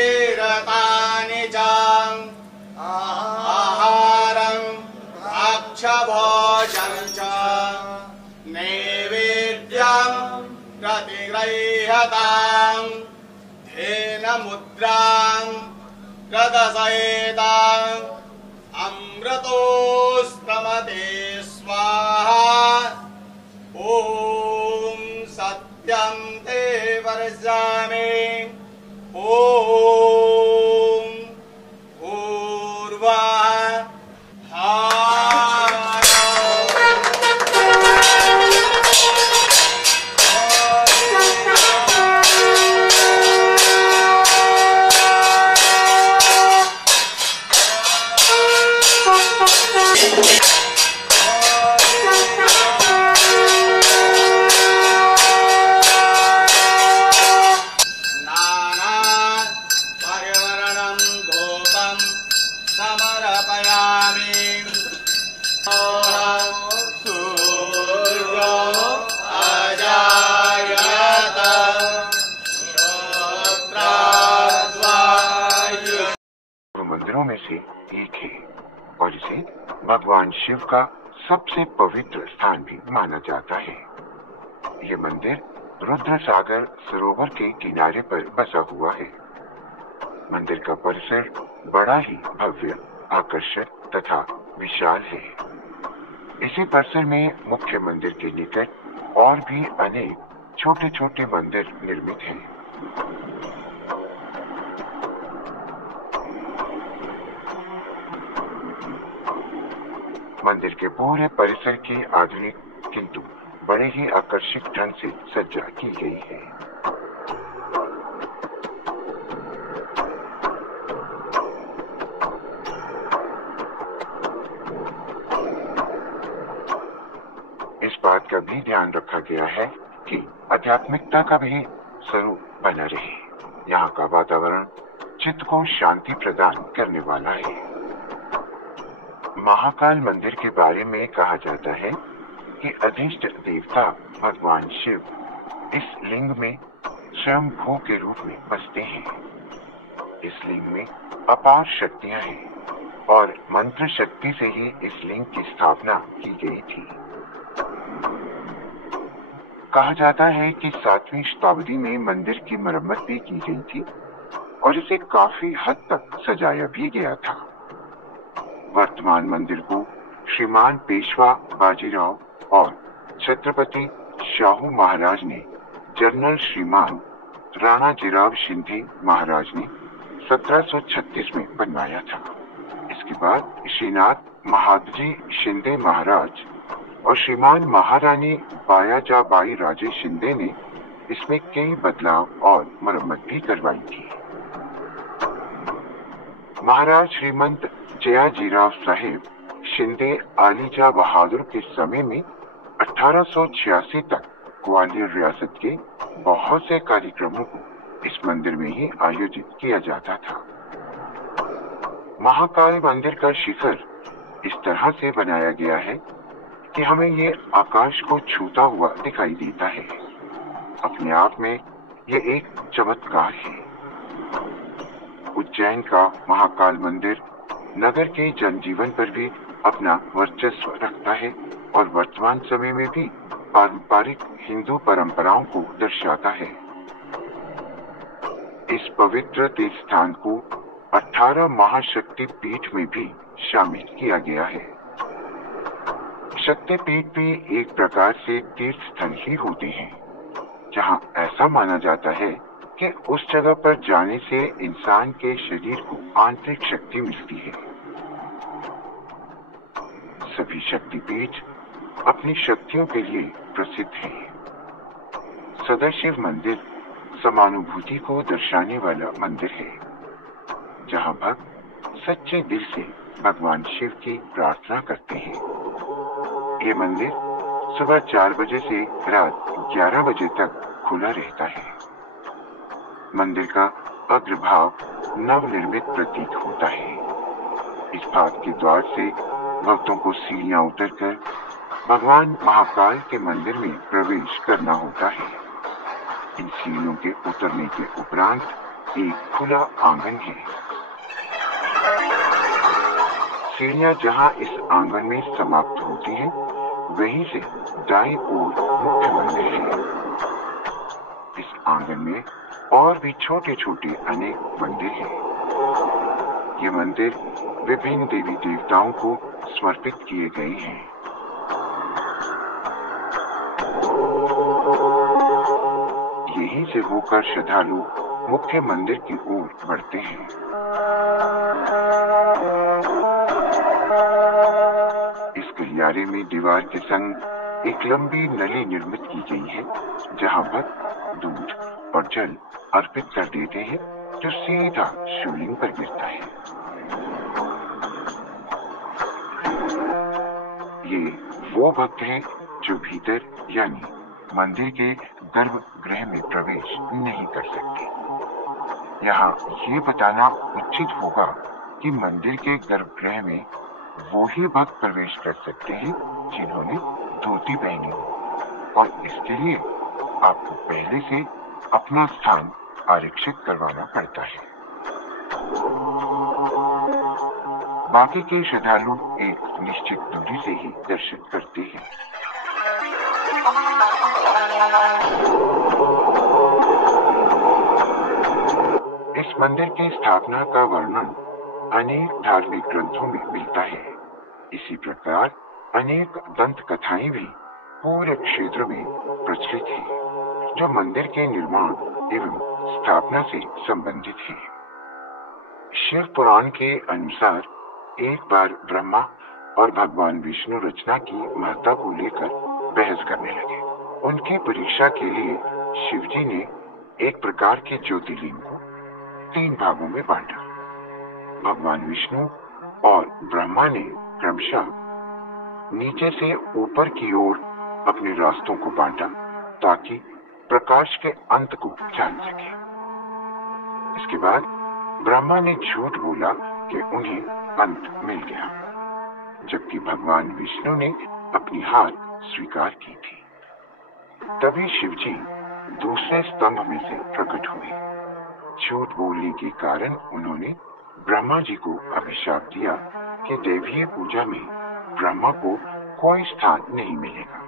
दीक्षीरतानि च आहारं भक्षभोजं च नैवेद्यं प्रतिगृह्यतां धेन मुद्रां गदसहितां अमृतोस्तमते स्वाहा ॐ सत्यं ते वर्षामि ॐ मंदिरों में से एक है और इसे भगवान शिव का सबसे पवित्र स्थान भी माना जाता है। ये मंदिर रुद्र सागर सरोवर के किनारे पर बसा हुआ है। मंदिर का परिसर बड़ा ही भव्य, आकर्षक तथा विशाल है। इसी परिसर में मुख्य मंदिर के निकट और भी अनेक छोटे छोटे मंदिर निर्मित हैं। मंदिर के पूरे परिसर की आधुनिक किंतु बड़े ही आकर्षक ढंग से सज्जा की गई है। इस बात का भी ध्यान रखा गया है कि आध्यात्मिकता का भी स्वरूप बना रहे। यहाँ का वातावरण चित्त को शांति प्रदान करने वाला है। महाकाल मंदिर के बारे में कहा जाता है कि अधिष्ट देवता भगवान शिव इस लिंग में स्वयं भू के रूप में बसते हैं। इस लिंग में अपार शक्तियां हैं और मंत्र शक्ति से ही इस लिंग की स्थापना की गई थी। कहा जाता है कि 7वीं शताब्दी में मंदिर की मरम्मत भी की गई थी और इसे काफी हद तक सजाया भी गया था। वर्तमान मंदिर को श्रीमान पेशवा बाजीराव और छत्रपति शाहू महाराज ने जनरल श्रीमान राणा जीराव शिंदे महाराज ने 1736 में बनवाया था। इसके बाद श्रीनाथ महादजी शिंदे महाराज और श्रीमान महारानी बायाजाबाई राजे शिंदे ने इसमें कई बदलाव और मरम्मत भी करवाई थी। महाराज श्रीमंत जयाजीराव साहेब शिंदे आलीजा बहादुर के समय में 1886 तक ग्वालियर रियासत के बहुत से कार्यक्रमों को इस मंदिर में ही आयोजित किया जाता था। महाकाल मंदिर का शिखर इस तरह से बनाया गया है कि हमें ये आकाश को छूता हुआ दिखाई देता है। अपने आप में ये एक चमत्कार है। उज्जैन का महाकाल मंदिर नगर के जनजीवन पर भी अपना वर्चस्व रखता है और वर्तमान समय में भी पारंपरिक हिंदू परंपराओं को दर्शाता है। इस पवित्र तीर्थ स्थान को 18 महाशक्ति पीठ में भी शामिल किया गया है। शक्तिपीठ भी एक प्रकार से तीर्थ स्थल ही होते हैं, जहां ऐसा माना जाता है कि उस जगह पर जाने से इंसान के शरीर को आंतरिक शक्ति मिलती है। सभी शक्तिपीठ अपनी शक्तियों के लिए प्रसिद्ध हैं। सदाशिव मंदिर समानुभूति को दर्शाने वाला मंदिर है, जहां भक्त सच्चे दिल से भगवान शिव की प्रार्थना करते हैं। ये मंदिर सुबह 4 बजे से रात 11 बजे तक खुला रहता है। मंदिर का अग्रभाग नवनिर्मित प्रतीत होता है। इस भाग के द्वार से भक्तों को सीढ़ियां उतरकर भगवान महाकाल के मंदिर में प्रवेश करना होता है। इन सीढ़ियों के उतरने के उपरांत एक खुला आंगन है। सीढ़ियां जहां इस आंगन में समाप्त होती हैं, वहीं से दाईं ओर मुख्य मंदिर है। इस आंगन में और भी छोटे छोटे अनेक मंदिर हैं। ये मंदिर विभिन्न देवी देवताओं को समर्पित किए गए हैं। यहीं से होकर श्रद्धालु मुख्य मंदिर की ओर बढ़ते हैं। इस गलियारे में दीवार के संग एक लंबी नली निर्मित की गई है, जहां भक्त दूध और जल अर्पित कर देते हैं, जो सीधा शिवलिंग पर गिरता है। ये वो भक्त हैं जो भीतर यानी मंदिर के गर्भगृह में प्रवेश नहीं कर सकते। यहाँ ये बताना उचित होगा कि मंदिर के गर्भगृह में वो ही भक्त प्रवेश कर सकते हैं जिन्होंने धोती पहनी हो, और इसके लिए आपको पहले से अपना स्थान आरक्षित करवाना पड़ता है। बाकी के श्रद्धालु एक निश्चित दूरी से ही दर्शन करते हैं। इस मंदिर की स्थापना का वर्णन अनेक धार्मिक ग्रंथों में मिलता है। इसी प्रकार अनेक दंत कथाएं भी पूरे क्षेत्र में प्रचलित है, जो मंदिर के निर्माण एवं स्थापना से संबंधित है। शिव पुराण के अनुसार एक बार ब्रह्मा और भगवान विष्णु रचना की महत्ता को लेकर बहस करने लगे। उनकी परीक्षा के लिए शिवजी ने एक प्रकार के ज्योतिर्लिंग को 3 भागों में बांटा। भगवान विष्णु और ब्रह्मा ने क्रमशः नीचे से ऊपर की ओर अपने रास्तों को बांटा, ताकि प्रकाश के अंत को जान सके। इसके बाद ब्रह्मा ने झूठ बोला कि उन्हें अंत मिल गया, जबकि भगवान विष्णु ने अपनी हार स्वीकार की थी। तभी शिवजी दूसरे स्तंभ में से प्रकट हुए। झूठ बोलने के कारण उन्होंने ब्रह्मा जी को अभिशाप दिया कि दैवीय पूजा में ब्रह्मा को कोई स्थान नहीं मिलेगा,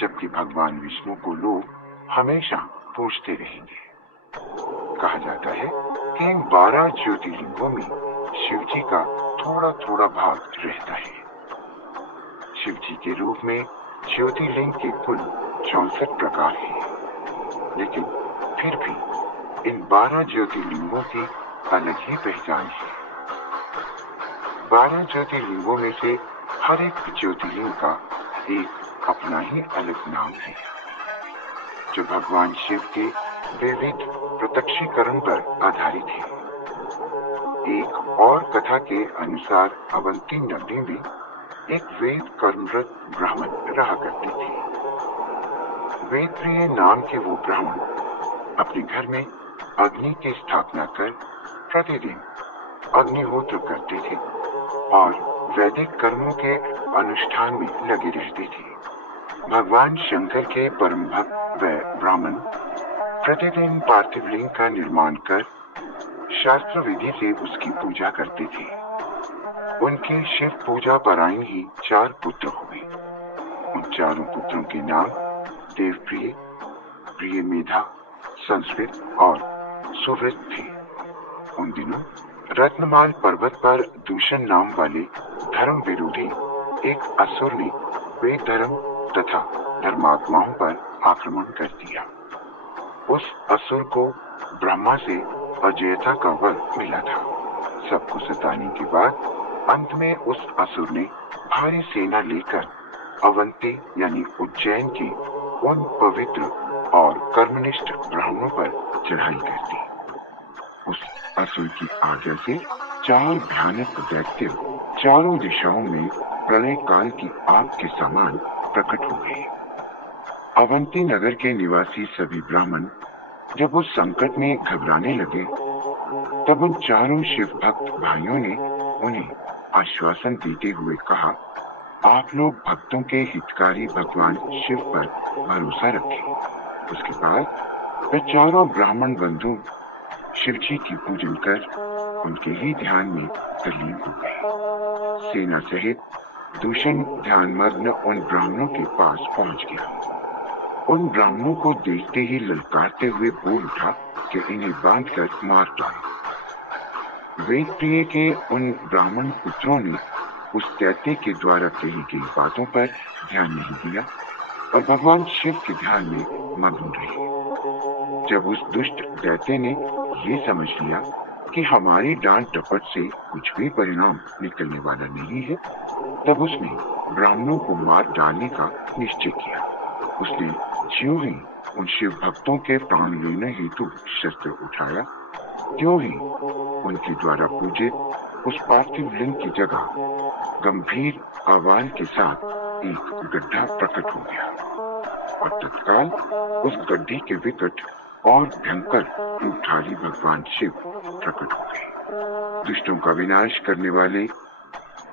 जबकि भगवान विष्णु को लोग हमेशा पूजते रहेंगे। कहा जाता है कि इन 12 ज्योतिर्लिंगों में शिव जी का थोड़ा थोड़ा भाग रहता है। शिव जी के रूप में ज्योतिर्लिंग के कुल 64 प्रकार हैं, लेकिन फिर भी इन 12 ज्योतिर्लिंगों की अलग ही पहचान है। 12 ज्योतिर्लिंगों में से हर एक ज्योतिर्लिंग का एक अपना ही अलग नाम है, जो भगवान शिव के विविध प्रत्यक्षीकरण पर आधारित है। एक और कथा के अनुसार अवंती नगरी में एक वेद कर्मरत ब्राह्मण रहा करते थे। वेदप्रिय नाम के वो ब्राह्मण अपने घर में अग्नि की स्थापना कर प्रतिदिन अग्निहोत्र करते थे और वैदिक कर्मों के अनुष्ठान में लगे रहते थे। भगवान शंकर के परम भक्त व ब्राह्मण प्रतिदिन पार्थिव लिंग का निर्माण कर शास्त्र विधि से उसकी पूजा करते थे। उनके शिव पूजा परायण ही 4 पुत्र हुए। उन चारों पुत्रों के नाम देवप्रिय, प्रियमेधा, संस्कृत और सुवृत थे। उन दिनों रत्नमाल पर्वत पर दूषण नाम वाले धर्म विरोधी एक असुर ने वेद धर्म तथा धर्मात्माओं पर आक्रमण कर दिया। उस असुर को ब्रह्मा से अजयता का वर मिला था। सबको सताने के बाद अंत में उस असुर ने भारी सेना लेकर अवंती यानी उज्जैन के उन पवित्र और कर्मनिष्ठ ब्राह्मणों पर चढ़ाई कर दी। उस असुर की आज्ञा से 4 भयानक दैत्य चारों दिशाओं में प्रलय काल की आग के समान प्रकट हो गए। अवंती नगर के निवासी सभी ब्राह्मण जब उस संकट में घबराने लगे, तब उन चारों शिव भक्त भाइयों ने उन्हें आश्वासन देते हुए कहा, आप लोग भक्तों के हितकारी भगवान शिव पर भरोसा रखें। उसके बाद वे चारों ब्राह्मण बंधु शिव जी की पूजन कर उनके ही ध्यान में तल्लीन हो गए। सेना सहित दूषण ध्यानमग्न उन ब्राह्मणों के पास पहुंच गया। उन ब्राह्मणों को देखते ही ललकारते हुए बोल उठा कि इन्हें बांधकर मार डालो। वेद प्रिय के उन ब्राह्मण पुत्रों ने उस दैत्य के द्वारा कही गई बातों पर ध्यान नहीं दिया और भगवान शिव के ध्यान में मग्न रहे। जब उस दुष्ट दैत्य ने ये समझ लिया कि हमारी डांट डपट से कुछ भी परिणाम निकलने वाला नहीं है, तब उसने ब्राह्मणों को मार डालने का निश्चय किया। उसने ज्यों ही उन शिव भक्तों के प्राण लेने हेतु शस्त्र उठाया, त्यों ही उनके द्वारा पूजित उस पार्थिव लिंग की जगह गंभीर आवाज के साथ एक गड्ढा प्रकट हो गया और तत्काल उस गड्ढे के विकट और भयंकर रूपधारी भगवान शिव प्रकट हो गए। दुष्टों का विनाश करने वाले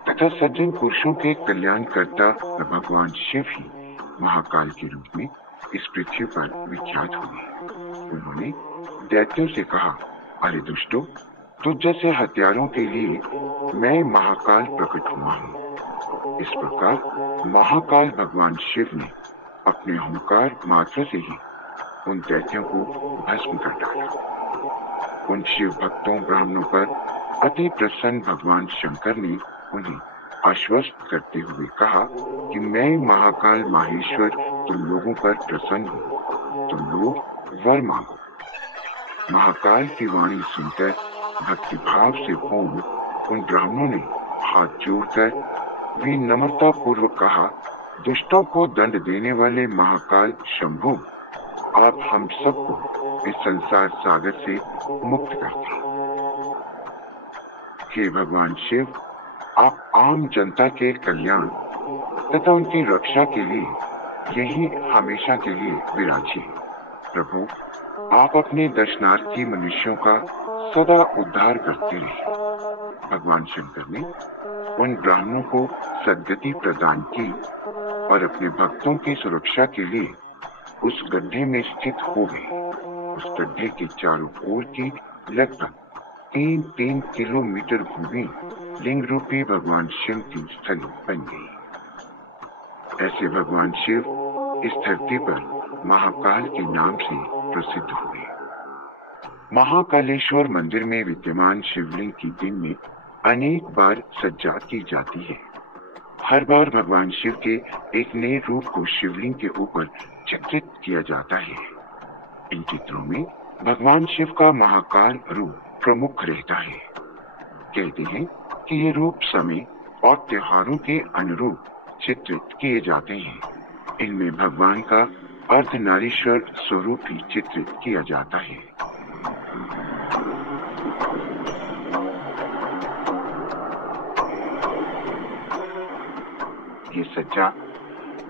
तथा सज्जन पुरुषों के कल्याणकर्ता भगवान शिव ही महाकाल के रूप में इस पृथ्वी पर विख्यात हुए। उन्होंने दैत्यों से कहा, अरे दुष्टों, तुझ जैसे हत्यारों के लिए मैं महाकाल प्रकट हुआ हूँ। इस प्रकार महाकाल भगवान शिव ने अपने हुंकार मात्र से ही उन दैत्यों को भस्म कर डाला। उन शिव भक्तों ब्राह्मणों पर अति प्रसन्न भगवान शंकर ने उन्हें आश्वस्त करते हुए कहा कि मैं महाकाल माहेश्वर तुम लोगों पर प्रसन्न हूँ, तुम लोग वर मांगो। महाकाल की वाणी सुनकर भक्तिभाव से पूर्ण उन ब्राह्मणों ने हाथ जोड़कर भी नम्रता पूर्वक कहा, दुष्टों को दंड देने वाले महाकाल शंभु, आप हम सबको इस संसार सागर से मुक्त कर दें। हे भगवान शिव, आप आम जनता के कल्याण तथा उनकी रक्षा के लिए यही हमेशा के लिए विराजिए। प्रभु, आप अपने दर्शनार्थी मनुष्यों का सदा उद्धार करते रहे। भगवान शंकर ने उन ब्राह्मणों को सद्गति प्रदान की और अपने भक्तों की सुरक्षा के लिए उस गड्ढे में स्थित हो गए। उस गड्ढे के चारों ओर की लगभग 3-3 किलोमीटर भूमि लिंग रूपी भगवान शिव की स्थली बन गई। ऐसे भगवान शिव इस धरती पर महाकाल के नाम से प्रसिद्ध हुए। महाकालेश्वर मंदिर में विद्यमान शिवलिंग की दिन में अनेक बार सज्जा की जाती है। हर बार भगवान शिव के एक नए रूप को शिवलिंग के ऊपर चित्रित किया जाता है। इन चित्रों में भगवान शिव का महाकाल रूप प्रमुख रहता है। कहते हैं कि ये रूप समय और त्योहारों के अनुरूप चित्रित किए जाते हैं। इनमें भगवान का अर्धनारीश्वर स्वरूप भी चित्रित किया जाता है। ये सज्जा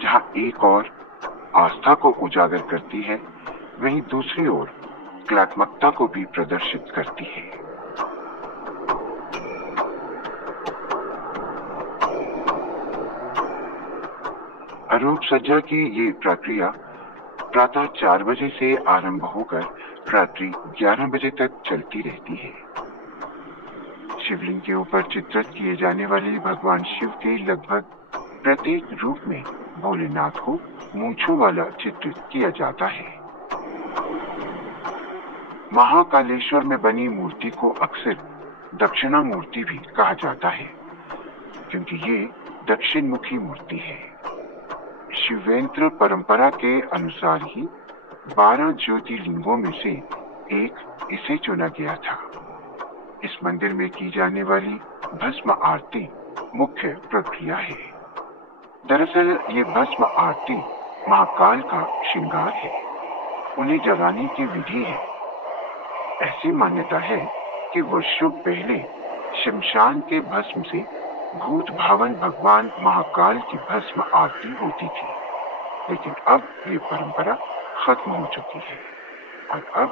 जहाँ एक और आस्था को उजागर करती है, वहीं दूसरी ओर कलात्मकता को भी प्रदर्शित करती है। अरूप सज्जा की ये प्रक्रिया प्रातः 4 बजे से आरंभ होकर रात्रि 11 बजे तक चलती रहती है। शिवलिंग के ऊपर चित्रित किए जाने वाले भगवान शिव के लगभग प्रत्येक रूप में भोलेनाथ को मूंछों वाला चित्रित किया जाता है। महाकालेश्वर में बनी मूर्ति को अक्सर दक्षिणा मूर्ति भी कहा जाता है, क्योंकि ये दक्षिण मुखी मूर्ति है। शिवेंद्र परंपरा के अनुसार ही 12 ज्योतिर्लिंगों में से एक इसे चुना गया था। इस मंदिर में की जाने वाली भस्म आरती मुख्य प्रक्रिया है। दरअसल ये भस्म आरती महाकाल का श्रृंगार है, उन्हें जगाने की विधि है। ऐसी मान्यता है कि वर्षों पहले शमशान के भस्म से भूत भावन भगवान महाकाल की भस्म आरती होती थी। लेकिन अब ये परंपरा खत्म हो चुकी है और अब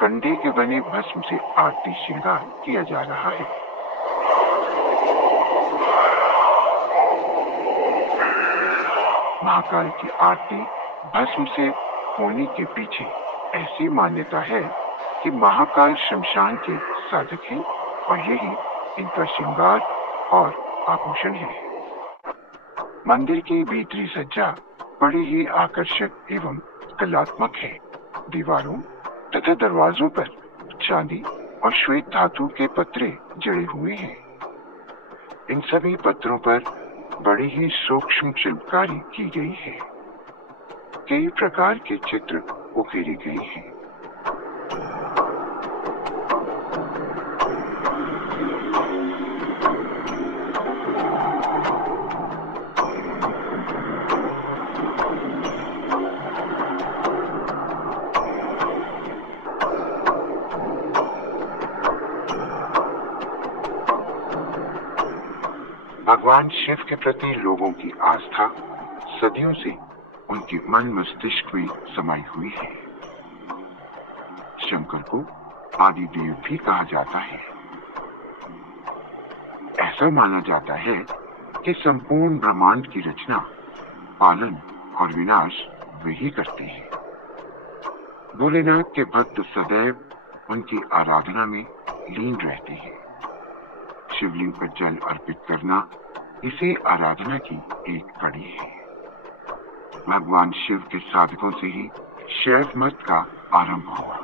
कंडे के बने भस्म से आरती श्रृंगार किया जा रहा है। महाकाल की आरती भस्म से होने के पीछे ऐसी मान्यता है कि महाकाल शमशान के साधक हैं और यही इनका श्रृंगार और आभूषण है। मंदिर की भीतरी सज्जा बड़ी ही आकर्षक एवं कलात्मक है। दीवारों तथा दरवाजों पर चांदी और श्वेत धातु के पत्रे जड़े हुए हैं। इन सभी पत्रों पर बड़ी ही सूक्ष्म शिल्पकारी की गई है। कई प्रकार के चित्र उकेरे गए हैं। भगवान शिव के प्रति लोगों की आस्था सदियों से उनके मन मस्तिष्क में समाई हुई है। शंकर को आदिदेव भी कहा जाता है। ऐसा माना जाता है कि संपूर्ण ब्रह्मांड की रचना, पालन और विनाश वही करते हैं। भोलेनाथ के भक्त सदैव उनकी आराधना में लीन रहते हैं। शिवलिंग पर जल अर्पित करना इसी आराधना की एक कड़ी है। भगवान शिव के साधकों से ही शैव मत का आरंभ हुआ।